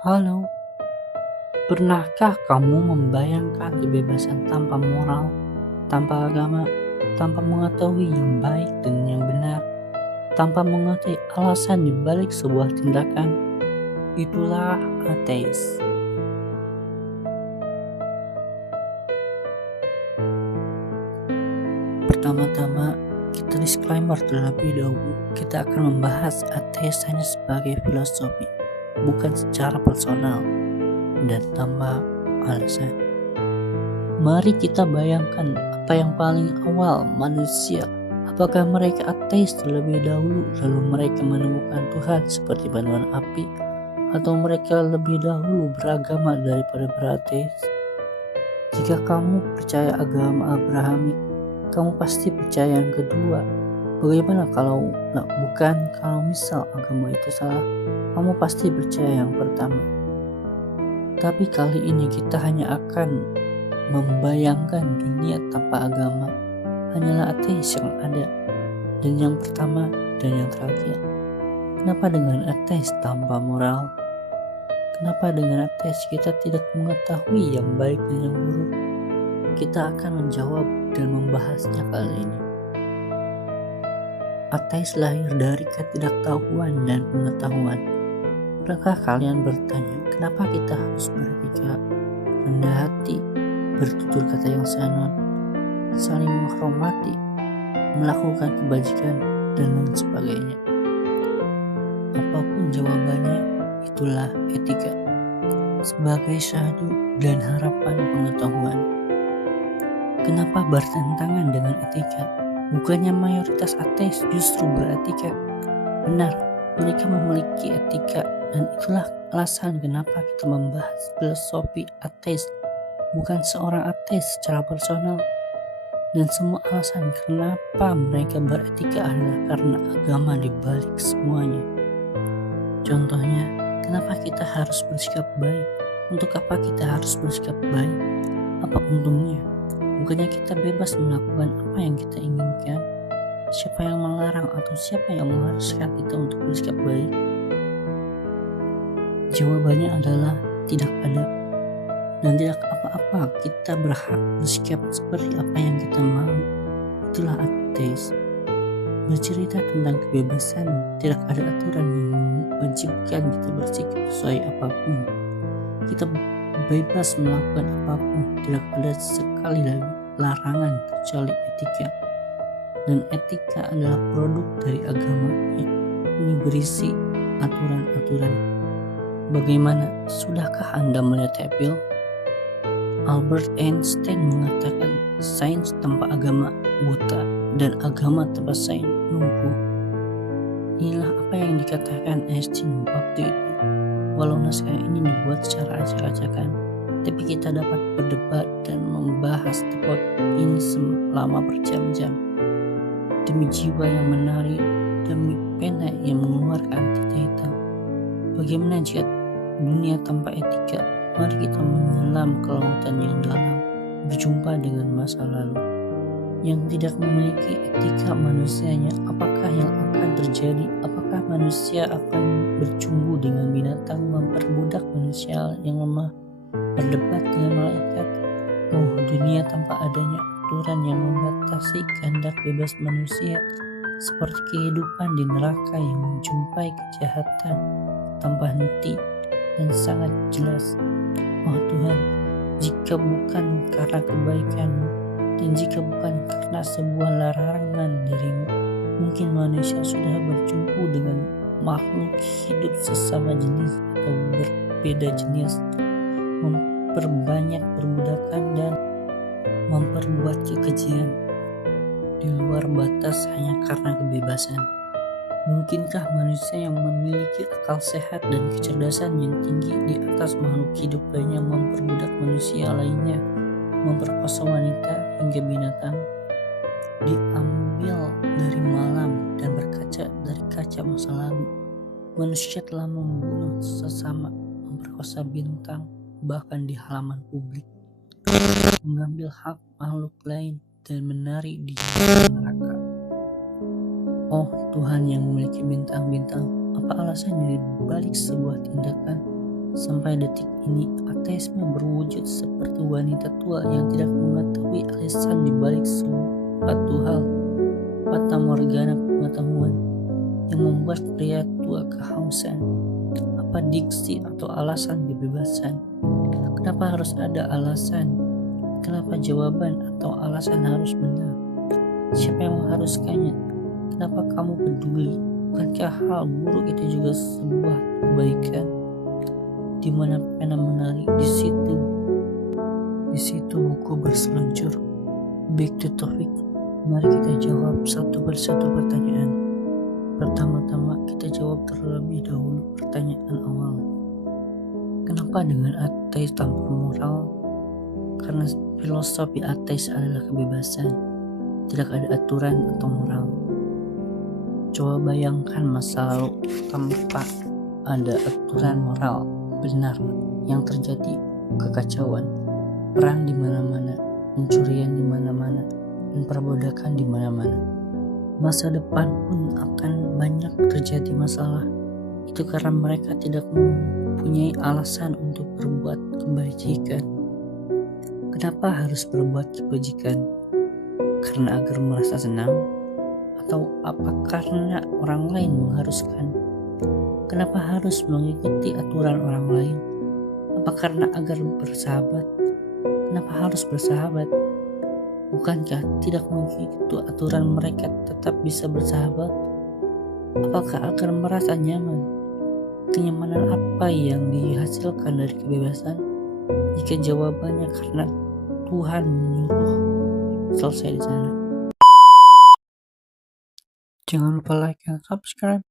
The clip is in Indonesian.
Halo, pernahkah kamu membayangkan kebebasan tanpa moral, tanpa agama, tanpa mengetahui yang baik dan yang benar, tanpa mengetahui alasan di balik sebuah tindakan? Itulah ateis. Pertama-tama, kita disclaimer terlebih dahulu. Kita akan membahas ateis hanya sebagai filosofi, bukan secara personal dan tanpa alasan. Mari kita bayangkan apa yang paling awal manusia. Apakah mereka ateis terlebih dahulu lalu mereka menemukan Tuhan seperti bantuan api, atau mereka lebih dahulu beragama daripada berateis? Jika kamu percaya agama Abrahamik, kamu pasti percaya yang kedua. Bagaimana kalau misal agama itu salah, kamu pasti percaya yang pertama. Tapi kali ini kita hanya akan membayangkan dunia tanpa agama. Hanyalah ateis yang ada, dan yang pertama dan yang terakhir. Kenapa dengan ateis tanpa moral? Kenapa dengan ateis kita tidak mengetahui yang baik dan yang buruk? Kita akan menjawab dan membahasnya kali ini. Ateis lahir dari ketidaktahuan dan pengetahuan. Pernahkah kalian bertanya, kenapa kita harus beretika, rendah hati, bertutur kata yang sangat, saling menghormati, melakukan kebajikan, dan lain sebagainya? Apapun jawabannya, itulah etika sebagai syahdu dan harapan pengetahuan. Kenapa bertentangan dengan etika? Bukannya mayoritas ateis justru beretika? Benar, mereka memiliki etika, dan itulah alasan kenapa kita membahas filosofi ateis, bukan seorang ateis secara personal. Dan semua alasan kenapa mereka beretika adalah karena agama di balik semuanya. Contohnya, kenapa kita harus bersikap baik? Untuk apa kita harus bersikap baik? Apa untungnya? Bukannya kita bebas melakukan apa yang kita inginkan? Siapa yang melarang atau siapa yang mengharuskan kita untuk bersikap baik? Jawabannya adalah tidak ada. Dan tidak apa-apa kita berhak bersikap seperti apa yang kita mau. Itulah ateis. Bercerita tentang kebebasan, tidak ada aturan yang mewajibkan kita bersikap sesuai apapun. Kita bebas melakukan apapun, tidak ada sekali lagi larangan kecuali etika. Dan etika adalah produk dari agama yang ini berisi aturan-aturan. Bagaimana? Sudahkah Anda melihat Apple? Albert Einstein mengatakan sains tanpa agama buta dan agama tanpa sains lumpuh. Inilah apa yang dikatakan Einstein waktu itu. Walau naskah ini dibuat secara acak-acakan, tapi kita dapat berdebat dan membahas topik ini selama berjam-jam. Demi jiwa yang menari, demi pena yang mengeluarkan tinta hitam. Bagaimana jika dunia tanpa etika? Mari kita menyelam ke lautan yang dalam, berjumpa dengan masa lalu yang tidak memiliki etika manusianya. Apakah yang akan terjadi? Apakah manusia akan bercumbu dengan binatang, memperbudak manusia yang lemah, berdebat dengan malaikat? Dunia tanpa adanya aturan yang membatasi kehendak bebas manusia, seperti kehidupan di neraka yang menjumpai kejahatan tanpa henti dan sangat jelas. Oh Tuhan, jika bukan karena kebaikan-Mu dan jika bukan karena sebuah larangan diri-Mu, mungkin manusia sudah berjumpa dengan makhluk hidup sesama jenis atau berbeda jenis, memperbanyak perbudakan dan memperbuat kekejian di luar batas hanya karena kebebasan. Mungkinkah manusia yang memiliki akal sehat dan kecerdasan yang tinggi di atas makhluk hidup lainnya memperbudak manusia lainnya, memperkosa wanita hingga binatang? Diambil dari malam dan berkaca dari kaca masa lalu, manusia telah membunuh sesama, memperkosa bintang, bahkan di halaman publik, mengambil hak makhluk lain dan menari di neraka. Oh Tuhan yang memiliki bintang-bintang, apa alasannya di balik sebuah tindakan? Sampai detik ini, ateisme berwujud seperti wanita tua yang tidak mengetahui alasan dibalik suatu hal, fata morgana pengetahuan yang membuat pria tua kehausan. Apa diksi atau alasan kebebasan? Kenapa harus ada alasan? Kenapa jawaban atau alasan harus benar? Siapa yang mengharuskannya? Kenapa kamu peduli? Bukankah hal buruk itu juga sebuah kebaikan? Di mana pena menarik, di situ buku berseluncur. Back to topic. Mari kita jawab satu persatu pertanyaan. Pertama-tama kita jawab terlebih dahulu pertanyaan awal. Kenapa dengan ateis tanpa moral? Karena filosofi ateis adalah kebebasan. Tidak ada aturan atau moral. Coba bayangkan masa lalu tanpa ada aturan moral benar yang terjadi kekacauan, perang di mana-mana, pencurian di mana-mana, dan perbudakan di mana-mana. Masa depan pun akan banyak terjadi masalah. Itu karena mereka tidak mempunyai alasan untuk berbuat kebajikan. Kenapa harus berbuat kebajikan? Karena agar merasa senang? Atau apa karena orang lain mengharuskan? Kenapa harus mengikuti aturan orang lain? Apa karena agar bersahabat? Kenapa harus bersahabat? Bukankah tidak mengikuti aturan mereka tetap bisa bersahabat? Apakah agar merasa nyaman? Kenyamanan apa yang dihasilkan dari kebebasan? Jika jawabannya karena Tuhan menyuruh, selesai di sana. Jangan lupa like dan subscribe.